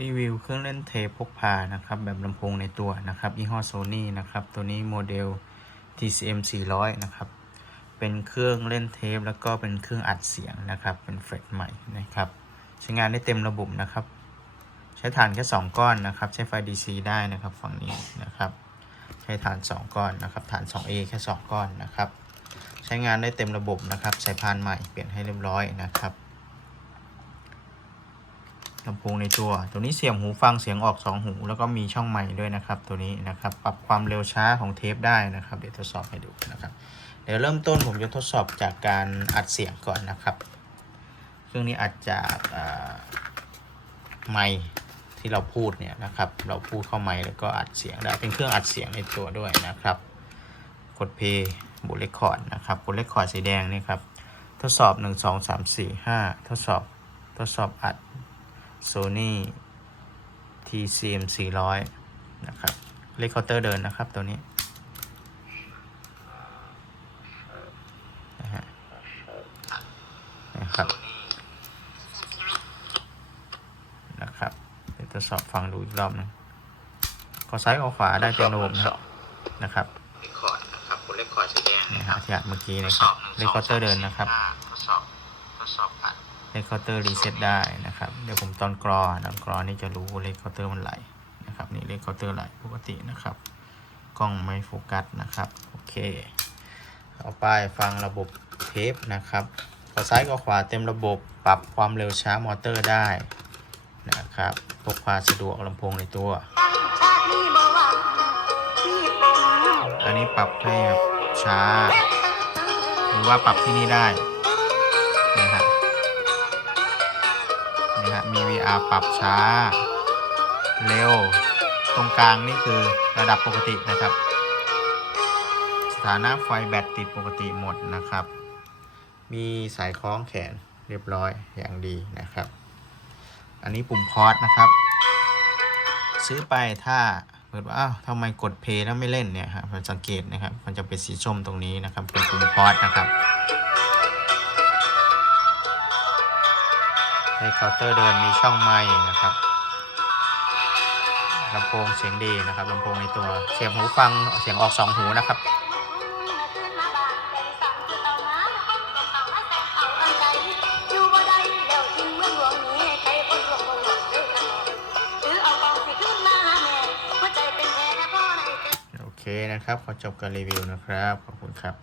รีวิวเครื่องเล่นเทปพกพานะครับแบบลำโพงในตัวนะครับยี่ห้อโซนี่นะครับตัวนี้โมเดล TCM 400นะครับเป็นเครื่องเล่นเทปแล้วก็เป็นเครื่องอัดเสียงนะครับเป็นเฟรชใหม่นะครับใช้งานได้เต็มระบบนะครับ ใช้ฐานแค่ 2 ก้อนนะครับ ใช้ไฟ DC ได้นะครับฝั่งนี้นะครับ ใช้ฐาน 2 ก้อนนะครับฐาน 2A แค่ 2 ก้อนนะครับ ใช้งานได้เต็มระบบนะครับใส่พานใหม่เปลี่ยนให้เรียบร้อยนะครับ ลำโพงในตัว ตัวนี้เสียบหูฟังเสียงออก 2 หู แล้วก็มีช่องไมค์ด้วยนะครับ ตัวนี้นะครับ ปรับความเร็วช้าของเทปได้นะครับ เดี๋ยวทดสอบให้ดูนะครับ เดี๋ยวเริ่มต้นผมจะทดสอบจากการอัดเสียงก่อนนะครับ เครื่องนี้อัดจากไมค์ที่เราพูดเนี่ยนะครับ เราพูดเข้าไมค์แล้วก็อัดเสียงได้ เป็นเครื่องอัดเสียงในตัวด้วยนะครับ กดเพย์บุเลคคอร์ดนะครับกดเลคคอร์ดสีแดงนี่ครับ ทดสอบ 1 2 3 4 5 ทดสอบ ทดสอบอัด Sony TCM 400นะครับเลคคอร์เตอร์เดินนะครับตัวนี้นะฮะนะครับนะครับเดี๋ยวทดสอบฟังดูอีกรอบหนึงขอซ้ายขอขวาได้เต็มระบบนะครับนะครับเรคคอร์ดนะครับกดเรคคอร์ดสีแดงนี่นะฮะครับที่อัดเมื่อกี้ทนะดคสรัอบบหนึ่งเลคคอร์เตอร์เดินนะครับทดสอบทดสอบอัด เลคคอร์เตอร์รีเซ็ตได้นะครับ เดี๋ยวผมตอนกรอตอนกรอนี่จะรู้เลคคอร์เตอร์มันไหลนะครับนี่เลคคอร์เตอร์ไหลปกตินะครับ กล้องไม่โฟกัสนะครับโอเคต่อไปฟังระบบเทปนะครับขอซ้ายก็ขวาเต็มระบบปรับความเร็วช้ามอเตอร์ได้นะครับพกพาสะดวกลำโพงในตัวอันนี้ปรับให้ช้า หรือว่าปรับที่นี่ได้นะฮะนี่ฮะ มี VR ปรับช้า เร็ว ตรงกลางนี่คือระดับปกตินะครับ สถานะไฟแบตติดปกติหมดนะครับ มีสายคล้องแขนเรียบร้อยอย่างดีนะครับ อันนี้ปุ่มพอสนะครับ ซื้อไปถ้าเปิดว่าอ้าวทำไมกดเพลย์แล้วไม่เล่นเนี่ยครับสังเกตนะครับ มันจะเป็นสีส้มตรงนี้นะครับ เป็นปุ่มพอสนะครับ ในเคาน์เตอร์เดินมีช่องไม้นะครับลำโพงเสียงดีนะครับลำโพงในตัวเสียบหูฟังเสียงออกสองหูนะครับโอเคนะครับ ขอจบการรีวิวนะครับ ขอบคุณครับ